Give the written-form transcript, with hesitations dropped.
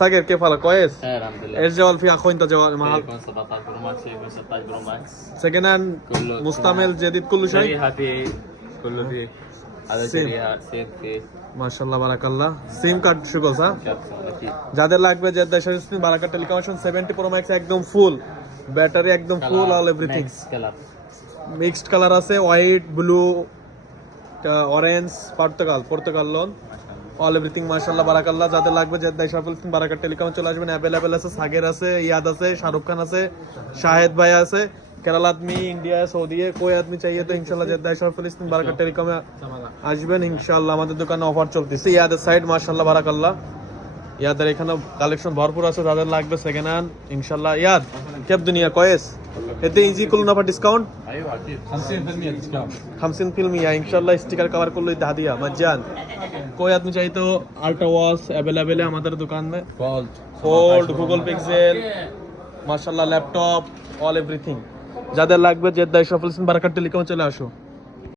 ساجر كيف حالك كويس؟ خير الحمد لله. ايش جوال في اخوي انت جوال معك؟ يكون 17 برو ماكس يكون 16 برو ماكس. سكند هاند كله مستعمل جديد كل شيء؟ شريحة فيه كله فيه. هذا سيم. شريحة سيم فيه. মাশাআল্লাহ বারাকাল্লাহ সিম কার্ড সুগল স্যার شرط سنتي. যাদের লাগবে Jeddah service Baraka telecommunication 70 pro max একদম ফুল ব্যাটারি একদম full all everything Next color. Mixed colour আছে হোয়াইট ব্লু অরেঞ্জ পর্তুগাল লোন অল এভরিথিং মাশাআল্লাহ বারাকাল্লাহ যাদের লাগবে জেদ্দা সার্ভিস বারাকা টেলিকম চলে আসবেন অ্যাভেলেবেল আছে সাগের আছে ইয়াদ আছে শাহরুখ খান আছে শাহেদ ভাই আছে কেরালা আদমি ইন্ডিয়া সৌদি कोई आदमी चाहिए तो इंशाल्लाह जद्दा शॉप फिलिस्तीन बारका टेलिकॉम আসবেন ইনশাআল্লাহ আমাদের দোকানে অফার চলতেছে ইয়াদের সাইড মাশাআল্লাহ বারাকাল্লাহ ইয়াদের এখানে কালেকশন ভরপুর আছে যাদের লাগবে সেকেন্ড হ্যান্ড ইনশাআল্লাহ ইয়াদ কেব দুনিয়া কয়েস এতে ইজি করুন আবার ডিসকাউন্ট ايوه اكيد 50% डिस्काउंट 50% इंशाल्लाह स्टिकर कवर कर लो दादिया मज्जान कोई आदमी चाहिए तो अल्ट्रा वॉश अवेलेबल है हमारे दुकान में फोल्ड गूगल पिक्सेल माशाल्लाह लैपटॉप ऑल एवरीथिंग যাদের লাগবে জেদ্দা শফিল বারাকা টেলিকম চলে আসো